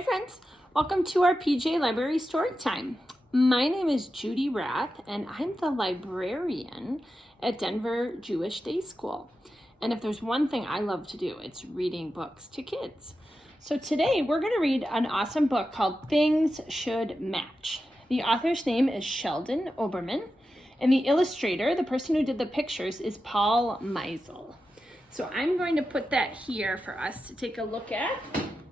Hi friends, welcome to our PJ Library story time. My name is Judy Rath and I'm the librarian at Denver Jewish Day School. And if there's one thing I love to do, it's reading books to kids. So today we're going to read an awesome book called Things Should Match. The author's name is Sheldon Oberman and the illustrator, the person who did the pictures, is Paul Meisel. So I'm going to put that here for us to take a look at.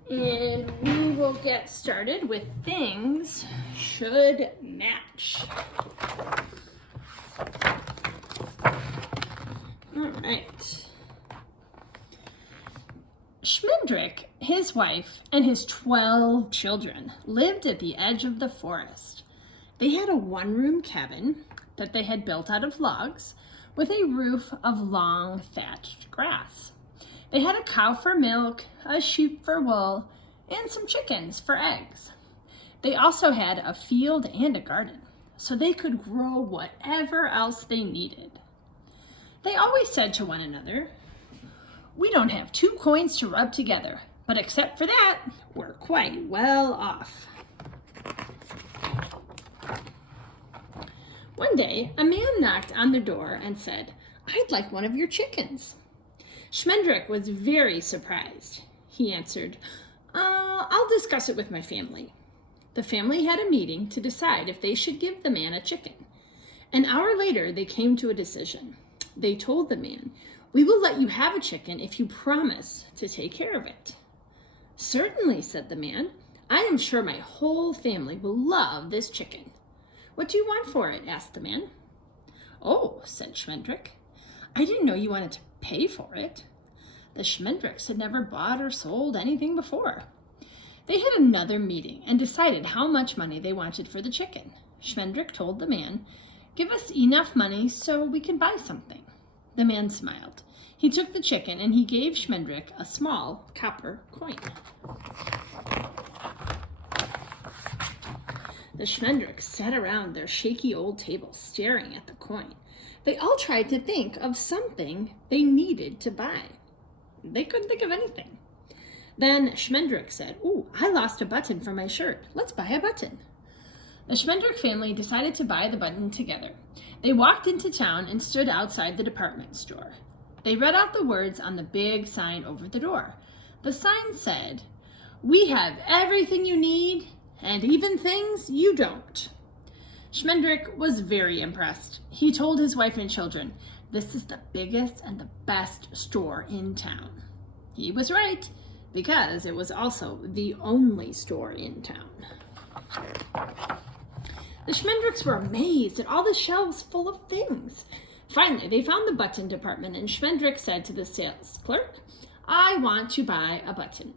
And we will get started with Things Should Match. All right. Schmendrick, his wife, and his 12 children lived at the edge of the forest. They had a one-room cabin that they had built out of logs with a roof of long thatched grass. They had a cow for milk, a sheep for wool, and some chickens for eggs. They also had a field and a garden, so they could grow whatever else they needed. They always said to one another, "We don't have two coins to rub together, but except for that, we're quite well off." One day, a man knocked on their door and said, "I'd like one of your chickens." Schmendrick was very surprised. He answered, "I'll discuss it with my family." The family had a meeting to decide if they should give the man a chicken. An hour later, they came to a decision. They told the man, "We will let you have a chicken if you promise to take care of it." "Certainly," said the man. "I am sure my whole family will love this chicken." "What do you want for it?" asked the man. "Oh," said Schmendrick, "I didn't know you wanted to pay for it." The Schmendricks had never bought or sold anything before. They had another meeting and decided how much money they wanted for the chicken. Schmendrick told the man, "Give us enough money so we can buy something." The man smiled. He took the chicken and he gave Schmendrick a small copper coin. The Schmendricks sat around their shaky old table staring at the coin. They all tried to think of something they needed to buy. They couldn't think of anything. Then Schmendrick said, "Ooh, I lost a button from my shirt. Let's buy a button." The Schmendrick family decided to buy the button together. They walked into town and stood outside the department store. They read out the words on the big sign over the door. The sign said, "We have everything you need, and even things you don't." Schmendrick was very impressed. He told his wife and children, "This is the biggest and the best store in town." He was right, because it was also the only store in town. The Schmendricks were amazed at all the shelves full of things. Finally, they found the button department, and Schmendrick said to the sales clerk, "I want to buy a button."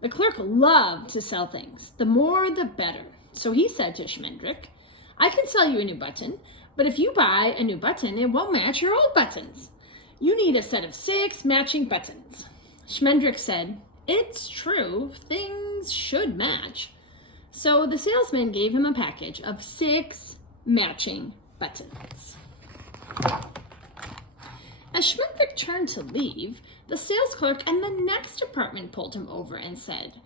The clerk loved to sell things. The more, the better. So he said to Schmendrick, "I can sell you a new button, but if you buy a new button, it won't match your old buttons. You need a set of 6 matching buttons." Schmendrick said, "It's true, things should match." So the salesman gave him a package of 6 matching buttons. As Schmendrick turned to leave, the sales clerk in the next department pulled him over and said,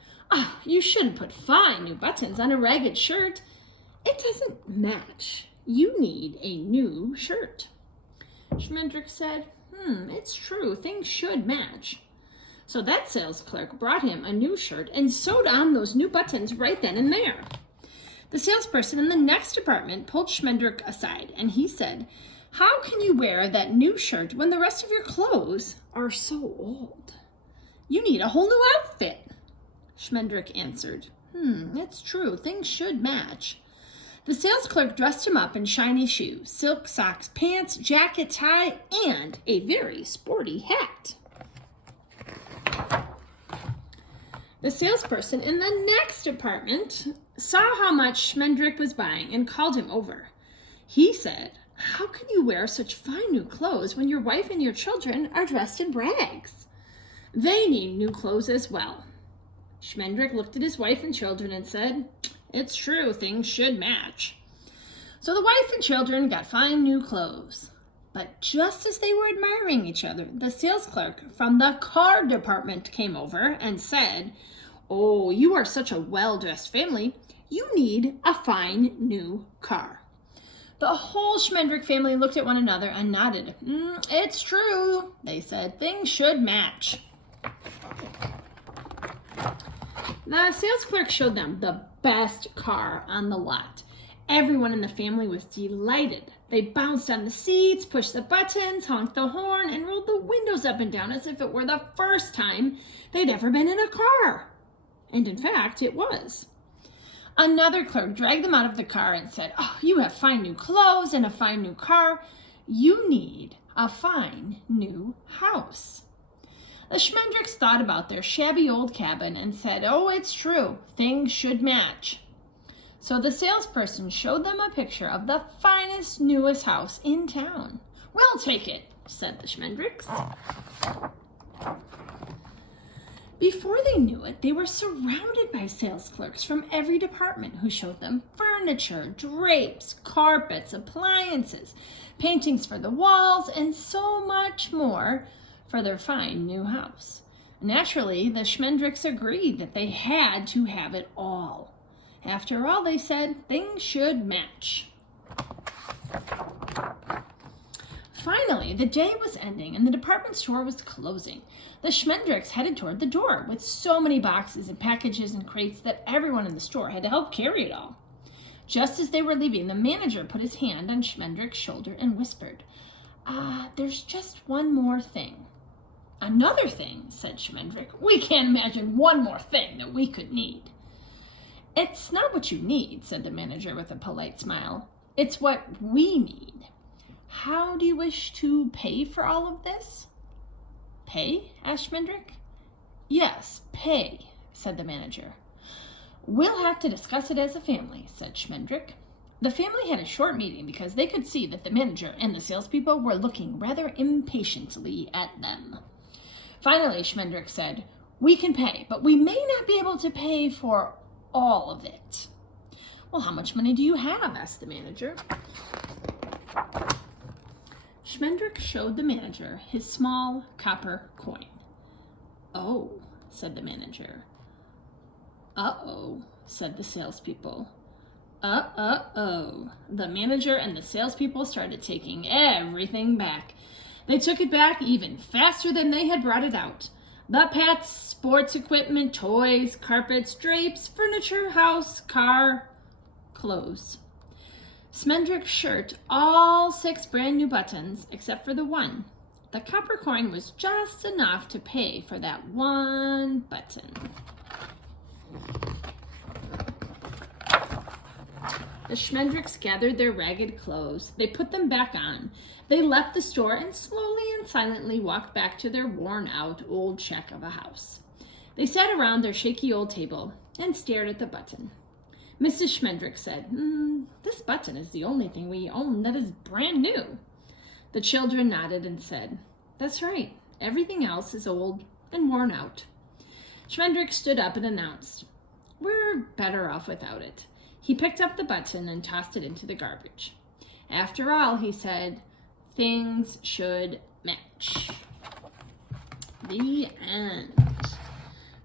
"You shouldn't put 5 new buttons on a ragged shirt. It doesn't match. You need a new shirt." Schmendrick said, "It's true, things should match." So that sales clerk brought him a new shirt and sewed on those new buttons right then and there. The salesperson in the next department pulled Schmendrick aside and he said, "How can you wear that new shirt when the rest of your clothes are so old? You need a whole new outfit." Schmendrick answered, "It's true, things should match." The sales clerk dressed him up in shiny shoes, silk socks, pants, jacket, tie, and a very sporty hat. The salesperson in the next department saw how much Schmendrick was buying and called him over. He said, "How can you wear such fine new clothes when your wife and your children are dressed in rags? They need new clothes as well." Schmendrick looked at his wife and children and said, "It's true, things should match." So the wife and children got fine new clothes. But just as they were admiring each other, the sales clerk from the car department came over and said, "Oh, you are such a well-dressed family. You need a fine new car." The whole Schmendrick family looked at one another and nodded. "It's true," they said. "Things should match." The sales clerk showed them the best car on the lot. Everyone in the family was delighted. They bounced on the seats, pushed the buttons, honked the horn, and rolled the windows up and down as if it were the first time they'd ever been in a car. And in fact, it was. Another clerk dragged them out of the car and said, "Oh, you have fine new clothes and a fine new car. You need a fine new house." The Schmendricks thought about their shabby old cabin and said, "Oh, it's true. Things should match." So the salesperson showed them a picture of the finest, newest house in town. "We'll take it," said the Schmendricks. Before they knew it, they were surrounded by sales clerks from every department who showed them furniture, drapes, carpets, appliances, paintings for the walls, and so much more for their fine new house. Naturally, the Schmendricks agreed that they had to have it all. After all, they said, things should match. Finally, the day was ending and the department store was closing. The Schmendricks headed toward the door with so many boxes and packages and crates that everyone in the store had to help carry it all. Just as they were leaving, the manager put his hand on Schmendrick's shoulder and whispered, "There's just one more thing." "Another thing," said Schmendrick. "We can't imagine one more thing that we could need." "It's not what you need," said the manager with a polite smile. "It's what we need. How do you wish to pay for all of this?" "Pay?" asked Schmendrick. "Yes, pay," said the manager. "We'll have to discuss it as a family," said Schmendrick. The family had a short meeting because they could see that the manager and the salespeople were looking rather impatiently at them. Finally, Schmendrick said, "We can pay, but we may not be able to pay for all of it." "Well, how much money do you have?" asked the manager. Schmendrick showed the manager his small copper coin. "Oh," said the manager. "Uh-oh," said the salespeople. Uh-oh. The manager and the salespeople started taking everything back. They took it back even faster than they had brought it out. The pets, sports equipment, toys, carpets, drapes, furniture, house, car, clothes. Schmendrick's shirt, all 6 brand new buttons, except for the one. The copper coin was just enough to pay for that one button. The Schmendricks gathered their ragged clothes. They put them back on. They left the store and slowly and silently walked back to their worn-out old shack of a house. They sat around their shaky old table and stared at the button. Mrs. Schmendrick said, "This button is the only thing we own that is brand new." The children nodded and said, "That's right. Everything else is old and worn out." Schmendrick stood up and announced, "We're better off without it." He picked up the button and tossed it into the garbage. "After all," he said, "things should match." The end.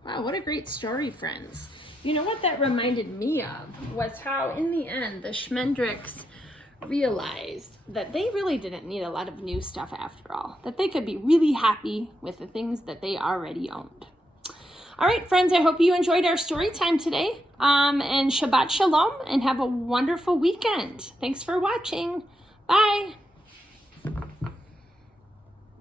Wow, what a great story, friends. You know what that reminded me of was how, in the end, the Schmendricks realized that they really didn't need a lot of new stuff after all, that they could be really happy with the things that they already owned. All right, friends, I hope you enjoyed our story time today. And Shabbat Shalom, and have a wonderful weekend. Thanks for watching. Bye.